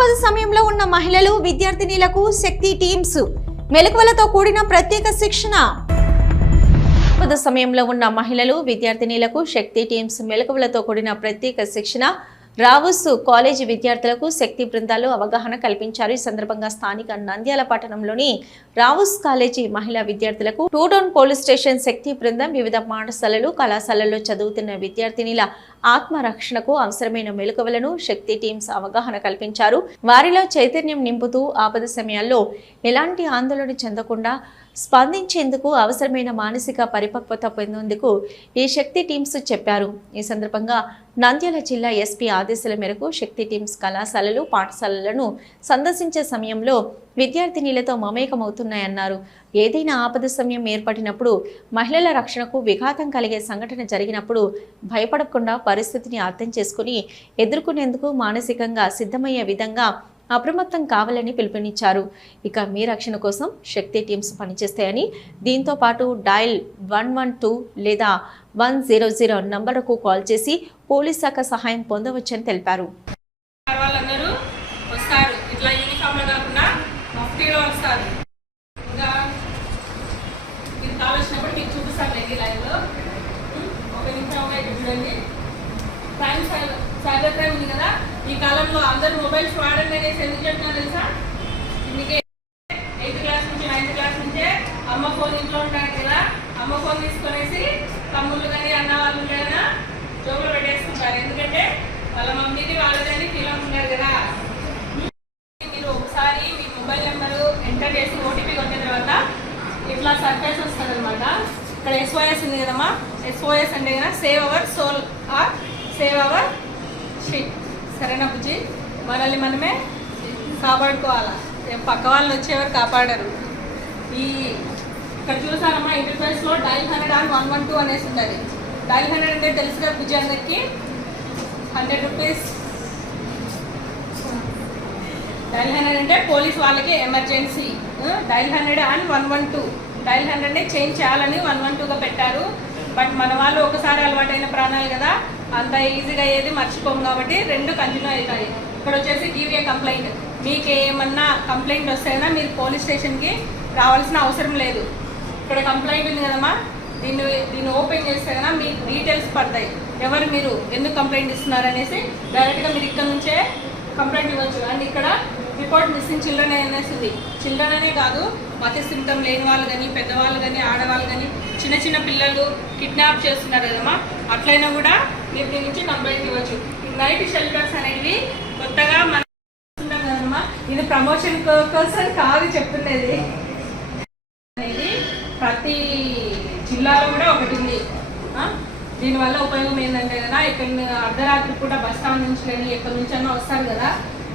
ఆపద సమయంలో ఉన్న మహిళలు విద్యార్థినిలకు శక్తి టీమ్స్ మెలకువలతో కూడిన ప్రత్యేక శిక్షణ. ఆపద సమయంలో ఉన్న మహిళలు విద్యార్థినిలకు శక్తి టీమ్స్ మెలకువలతో కూడిన ప్రత్యేక శిక్షణ. రావుస్ కాలేజీ విద్యార్థులకు శక్తి బృందాలు అవగాహన కల్పించారు. ఈ సందర్భంగా స్థానిక నంద్యాల పట్టణంలోని రావుస్ కాలేజీ మహిళా విద్యార్థులకు టూడౌన్ పోలీస్ స్టేషన్ శక్తి బృందం వివిధ పాఠశాలలు కళాశాలల్లో చదువుతున్న విద్యార్థినిల ఆత్మరక్షణకు అవసరమైన మెలకువలను శక్తి టీమ్స్ అవగాహన కల్పించారు. వారిలో చైతన్యం నింపుతూ ఆపద సమయాల్లో ఎలాంటి ఆందోళన చెందకుండా స్పందించేందుకు అవసరమైన మానసిక పరిపక్వత పొందేందుకు ఈ శక్తి టీమ్స్ చెప్పారు. ఈ సందర్భంగా నంద్యాల జిల్లా ఎస్పీ ఆదేశాల మేరకు శక్తి టీమ్స్ కళాశాలలు పాఠశాలలను సందర్శించే సమయంలో విద్యార్థినిలతో మమేకమవుతున్నాయన్నారు. ఏదైనా ఆపద సమయం ఏర్పడినప్పుడు మహిళల రక్షణకు విఘాతం కలిగే సంఘటన జరిగినప్పుడు భయపడకుండా పరిస్థితిని అర్థం చేసుకుని ఎదుర్కొనేందుకు మానసికంగా సిద్ధమయ్యే విధంగా అప్రమత్తం కావాలని పిలుపునిచ్చారు. ఇక మీ రక్షణ కోసం శక్తి టీమ్స్ పనిచేస్తాయని దీంతో పాటు డయల్ వన్ వన్ టూ లేదా వన్ జీరో జీరో నంబర్కు కాల్ చేసి పోలీస్ శాఖ సహాయం పొందవచ్చని తెలిపారు. వాళ్ళందరూ వస్తారు. ఇట్లా యూనిఫామ్ కాకుండా మఫ్టీలో వస్తారు ఇంకా మీరు కావాల్సినప్పుడు మీకు చూపిస్తాను అండి లైవ్లో ఉం? ఒక నిమిషం ఒక ఇక్కడ చూడండి క్రైమ్ సైబర్ క్రైమ్ ఉంది కదా ఈ కాలంలో అందరూ మొబైల్స్ వాడండి అనేసి ఎందుకు చెప్తున్నారు తెలుసా? ఎయిత్ క్లాస్ నుంచి నైన్త్ క్లాస్ నుంచే అమ్మ ఫోన్ ఇంట్లో ఉంటారు కదా అమ్మ ఫోన్ తీసుకొనేసి తమ్ముళ్ళు కానీ అన్న వాళ్ళు కానీ జోబులు పెట్టేసుకుంటారు. ఎందుకంటే వాళ్ళ మమ్మీకి వాళ్ళదని ఫీల్ అవుతున్నారు కదా. మీరు ఒకసారి మీ మొబైల్ నెంబర్ ఎంటర్ చేసి ఓటీపీ కొట్టిన తర్వాత ఇట్లా సర్ఫేస్ వస్తుంది అనమాట ఇక్కడ ఎస్ఓఎస్ ఉంది కదమ్మా? ఎస్ఓఎస్ అంటే కదా save our soul or save our sheet సరేనా బుజ్జి మనల్ని మనమే కాపాడుకోవాలా? పక్క వాళ్ళు వచ్చేవారు కాపాడరు. ఈ ఇక్కడ చూసారమ్మా ఇంటర్ఫేస్లో dial hundred and one one two అనేసి ఉంటుంది డైల్ హండ్రెడ్ అంటే తెలుసు కదా బుజ్జి అందరికి? Hundred rupees. డైల్ హండ్రెడ్ అంటే పోలీస్ వాళ్ళకి emergency. Dial hundred and one one two. Dial హండ్రెడ్ని change చేయాలని వన్ వన్ టూగా పెట్టారు. బట్ మన వాళ్ళు ఒకసారి అలవాటైన ప్రాణాలు కదా. అంత ఈజీగా అయ్యేది మర్చిపోము కాబట్టి రెండు కంటిన్యూ అవుతాయి. ఇక్కడ వచ్చేసి గివ్ ఏ కంప్లైంట్ మీకు ఏమన్నా కంప్లైంట్ వస్తేనా మీరు పోలీస్ స్టేషన్కి రావాల్సిన అవసరం లేదు. ఇక్కడ కంప్లైంట్ ఉంది కదమ్మా. దీన్ని దీన్ని ఓపెన్ చేస్తే కదా మీ డీటెయిల్స్ పడతాయి. ఎవరు మీరు ఎందుకు కంప్లైంట్ ఇస్తున్నారు అనేసి డైరెక్ట్గా మీరు ఇక్కడ నుంచే కంప్లైంట్ ఇవ్వచ్చు. అండ్ ఇక్కడ రిపోర్ట్ మిస్సింగ్ చిల్డ్రన్ అనేసి ఉంది. చిల్డ్రన్ అనే కాదు మత సిమ్టమ్ లేని వాళ్ళు కానీ పెద్దవాళ్ళు కానీ ఆడవాళ్ళు కానీ చిన్న చిన్న పిల్లలు కిడ్నాప్ చేస్తున్నారు కదమ్మా. అట్లయినా కూడా మీరు దీని నుంచి కంప్లైంట్ ఇవ్వచ్చు. నైట్ షెల్టర్స్ అనేవి కొత్తగా మన కదమ్మా. ఇది ప్రమోషన్ కోసం కాదు చెప్తున్నది. అనేది ప్రతి జిల్లాలో కూడా ఒకటి ఉంది. దీనివల్ల ఉపయోగం ఏంటంటే కదా ఇక్కడ అర్ధరాత్రి పూట బస్ స్టాండ్ నుంచి కానీ ఎక్కడి నుంచి వస్తారు కదా.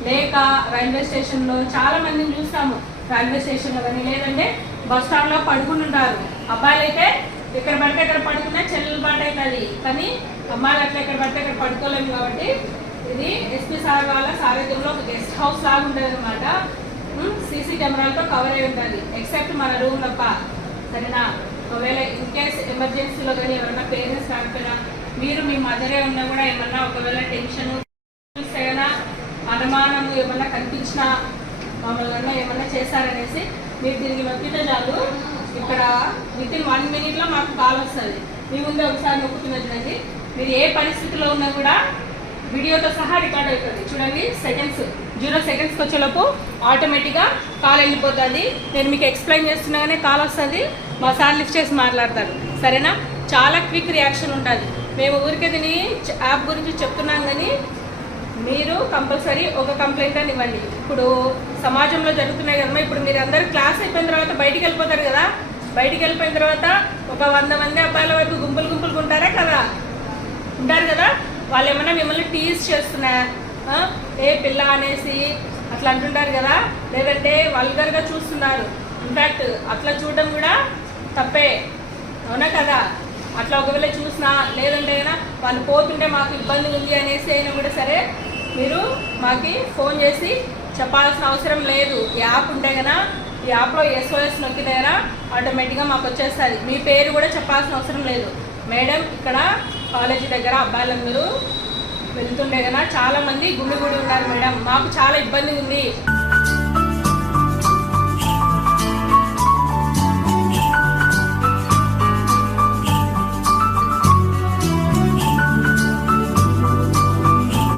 లేక రైల్వే స్టేషన్లో చాలా మందిని చూస్తాము రైల్వే స్టేషన్లో కానీ. లేదంటే బస్ స్టాండ్లో పడుకుని ఉంటారు. అబ్బాయిలు అయితే ఎక్కడ పడితే ఇక్కడ పడుకున్నా చెల్లెలు పాట అవుతుంది కానీ అమ్మాయిలు అట్లా ఎక్కడ పడితే ఇక్కడ పడుకోలేము కాబట్టి ఇది ఎస్పీ సార్ వాళ్ళ సారథ్యంలో ఒక గెస్ట్ హౌస్ లాగా ఉంటుంది అనమాట సీసీ కెమెరాలతో కవర్ అయి ఉంటుంది. ఎక్సెప్ట్ మన రూమ్ తప్ప సరేనా? ఒకవేళ ఇన్ కేస్ ఎమర్జెన్సీలో కానీ ఎవరైనా పేరెంట్స్ కాకపోయినా మీరు మీ మదరే ఉన్నా కూడా ఏమన్నా ఒకవేళ టెన్షన్ అనుమానము ఏమన్నా కనిపించినా మమ్మల్ని ఏమన్నా చేశారనేసి మీరు తిరిగి నొక్కితే చాలు. ఇక్కడ విత్ ఇన్ వన్ మినిట్లో మాకు కాల్ వస్తుంది. మీ ముందే ఒకసారి నొక్కుతున్నది మీరు ఏ పరిస్థితిలో ఉన్నా కూడా వీడియోతో సహా రికార్డ్ అవుతుంది చూడండి సెకండ్స్ జీరో సెకండ్స్కి వచ్చేలోపు ఆటోమేటిక్గా కాల్ వెళ్ళిపోతుంది నేను మీకు ఎక్స్ప్లెయిన్ చేస్తున్నాగానే కాల్ వస్తుంది. మా సార్ లిఫ్ట్ చేసి మాట్లాడతారు. సరేనా? చాలా క్విక్ రియాక్షన్ ఉంటుంది. మేము ఊరికే తిని యాప్ గురించి చెప్తున్నాం కానీ మీరు కంపల్సరీ ఒక కంప్లైంట్ అని ఇవ్వండి. ఇప్పుడు సమాజంలో జరుగుతున్నాయి కదమ్మా ఇప్పుడు మీరు అందరు క్లాస్ అయిపోయిన తర్వాత బయటికి వెళ్ళిపోతారు కదా. బయటికి వెళ్ళిపోయిన తర్వాత ఒక వంద మంది అబ్బాయిల వరకు గుంపులు గుంపులు ఉంటారా కదా? ఉంటారు కదా? వాళ్ళు ఏమైనా మిమ్మల్ని టీజ్ చేస్తున్నా ఏ పిల్ల అనేసి అట్లా అంటుంటారు కదా. లేదంటే వల్గర్గా చూస్తున్నారు. ఇన్ఫ్యాక్ట్ అట్లా చూడడం కూడా తప్పే. అవునా కదా? అట్లా ఒకవేళ చూసినా లేదంటే అయినా వాళ్ళు పోతుంటే మాకు ఇబ్బంది ఉంది అనేసి అయినా కూడా సరే మీరు మాకి ఫోన్ చేసి చెప్పాల్సిన అవసరం లేదు. యాప్ ఉంటే కనుక ఈ యాప్లో ఎస్ఓఎస్ నొక్కితే ఆటోమేటిక్గా మాకు వచ్చేస్తుంది. మీ పేరు కూడా చెప్పాల్సిన అవసరం లేదు. మేడం ఇక్కడ కాలేజీ దగ్గర అబ్బాయిలందరూ వెళ్తుండే కదా చాలా మంది గుమిగూడి ఉన్నారు మేడం. మాకు చాలా ఇబ్బంది ఉంది.